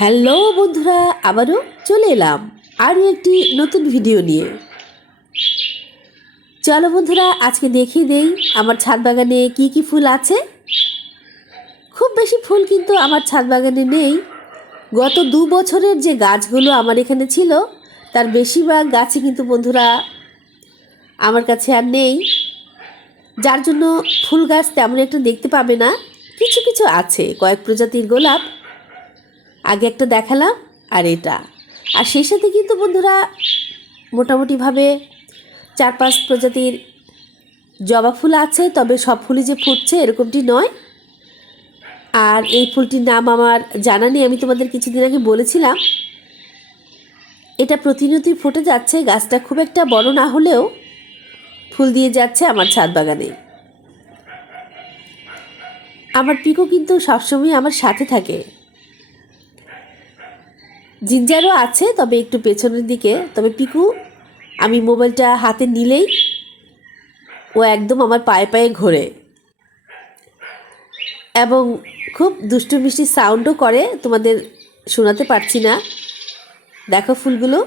Hello বন্ধুরা, আবারও চলে এলাম আরও একটি নতুন ভিডিও নিয়ে। চলো বন্ধুরা, আজকে দেখিয়ে দেই আমার ছাদ বাগানে কি কি ফুল আছে। খুব বেশি ফুল কিন্তু আমার ছাদ বাগানে নেই। গত দু বছরের যে গাছগুলো আমার এখানে ছিল, তার বেশিরভাগ গাছই কিন্তু বন্ধুরা আমার কাছে আর নেই। যার জন্য ফুল গাছ তেমন একটা দেখতে পাবে না। কিছু কিছু আছে, কয়েক প্রজাতির গোলাপ আগে একটা দেখালাম আর এটা। আর সেই সাথে কিন্তু বন্ধুরা, মোটামুটিভাবে চার পাঁচ প্রজাতির জবা ফুল আছে, তবে সব ফুলই যে ফুটছে এরকমটি নয়। আর এই ফুলটির নাম আমার জানা নেই, আমি তোমাদের কিছুদিন আগে বলেছিলাম। এটা প্রতিনিয়তই ফুটে যাচ্ছে, গাছটা খুব একটা বড় না হলেও ফুল দিয়ে যাচ্ছে আমার ছাদ বাগানে। আমার পিকো কিন্তু সবসময় আমার সাথে থাকে। জিঞ্জারও আছে, তবে একটু পেছনের দিকে। তবে পিকু, আমি মোবাইলটা হাতে নিলেই ও একদম আমার পায়ে পায়ে ঘোরে। এবং খুব দুষ্টু মিষ্টি সাউন্ডও করে, তোমাদের শোনাতে পারছি না। দেখো ফুলগুলো।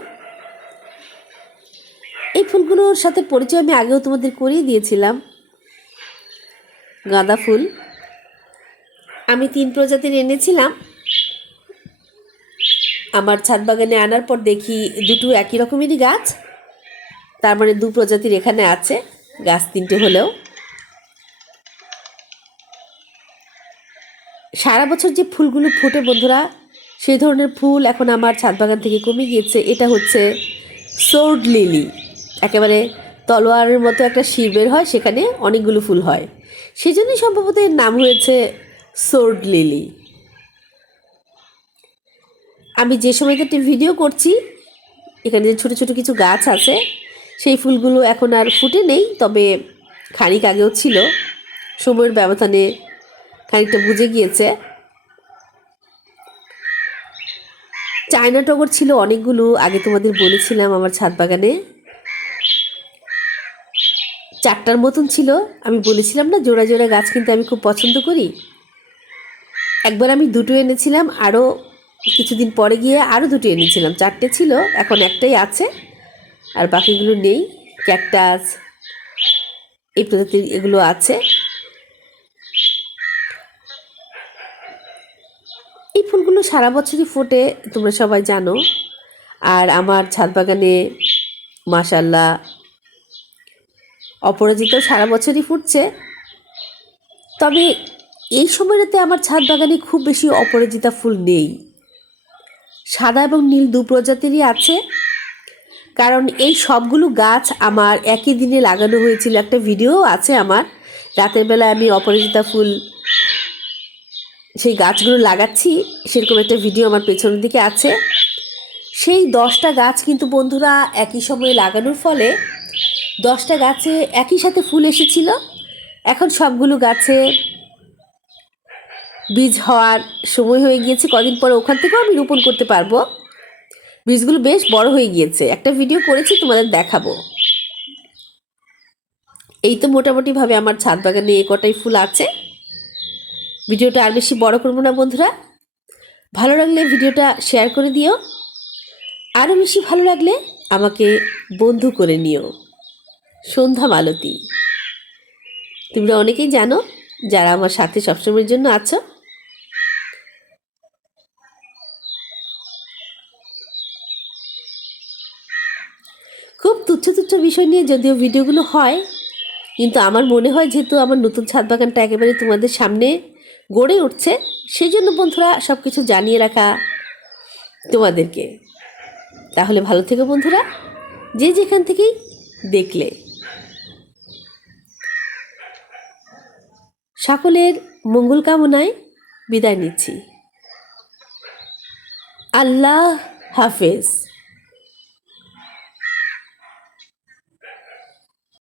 এই ফুলগুলোর সাথে পরিচয় আমি আগেও তোমাদের করিয়ে দিয়েছিলাম। গাঁদা ফুল। আমি তিন প্রজাতির এনেছিলাম। আমার ছাদ বাগানে আনার পর দেখি দুটো একই রকমেরই গাছ। তার মানে দু প্রজাতির এখানে আছে, গাছ তিনটে হলেও। সারা বছর যে ফুলগুলো ফোটে বন্ধুরা সেই ধরনের ফুল এখন আমার ছাদ বাগান থেকে কমে গিয়েছে। এটা হচ্ছে সোর্ড লিলি। একেবারে তলোয়ারের মতো একটা শির বের হয়, সেখানে অনেকগুলো ফুল হয়। সেই জন্যই সম্ভবত এর নাম হয়েছে সোর্ড লিলি। আমি যে সময়তে একটি ভিডিও করছি, এখানে যে ছোটো ছোটো কিছু গাছ আছে, সেই ফুলগুলো এখন আর ফুটে নেই, তবে খানিক আগেও ছিল। সময়ের ব্যবধানে খানিকটা বুঝে গিয়েছে। চায়না টগর ছিল অনেকগুলো, আগে তোমাদের বলেছিলাম আমার ছাদ বাগানে। চারটার মতন ছিল, আমি বলেছিলাম না, জোড়া জোড়া গাছ কিন্তু আমি খুব পছন্দ করি। একবার আমি দুটো এনেছিলাম, আরও কিছুদিন পরে গিয়ে আরও দুটো এনেছিলাম। চারটে ছিল, এখন একটাই আছে, আর বাকিগুলো নেই। ক্যাকটাস, এই প্রজাতির এগুলো আছে। এই ফুলগুলো সারা বছরই ফোটে, তোমরা সবাই জানো। আর আমার ছাদ বাগানে মাসাল্লাহ অপরাজিতাও সারা বছরই ফুটছে। তবে এই সময়টাতে আমার ছাদ বাগানে খুব বেশি অপরাজিতা ফুল নেই। সাদা এবং নীল দু প্রজাতিরই আছে। কারণ এই সবগুলো গাছ আমার একই দিনে লাগানো হয়েছিল। একটা ভিডিও আছে আমার। রাতের বেলায় আমি অপরাজিতা ফুল সেই গাছগুলো লাগাচ্ছি। সেরকম একটা ভিডিও আমার পেছনের দিকে আছে। সেই দশটা গাছ কিন্তু বন্ধুরা একই সময়ে লাগানোর ফলে দশটা গাছে একই সাথে ফুল এসেছিল। এখন সবগুলো গাছে বীজ হওয়ার সময় হয়ে গিয়েছে। কদিন পরে ওখান থেকেও আমি রোপণ করতে পারব। বীজগুলো বেশ বড় হয়ে গিয়েছে। একটা ভিডিও করেছি, তোমাদের দেখাবো। এই তো মোটামুটিভাবে আমার ছাদ বাগানে এ কটাই ফুল আছে। ভিডিওটা আর বেশি বড় করব না বন্ধুরা। ভালো লাগলে ভিডিওটা শেয়ার করে দিও। আরও বেশি ভালো লাগলে আমাকে বন্ধু করে নিও। সন্ধ্যা মালতী। তোমরা অনেকেই জানো, যারা আমার সাথে সবসময়ের জন্য আছো খুব তুচ্ছ তুচ্ছ বিষয় নিয়ে যদিও ভিডিওগুলো হয়, কিন্তু আমার মনে হয় যেহেতু আমার নতুন ছাদ বাগানটা একেবারে তোমাদের সামনে গড়ে উঠছে, সেই জন্য বন্ধুরা সব কিছু জানিয়ে রাখা তোমাদেরকে। তাহলে ভালো থেকো বন্ধুরা, যে যেখান থেকেই দেখলে। সকলের মঙ্গল কামনায় বিদায় নিচ্ছি। আল্লাহ হাফেজ।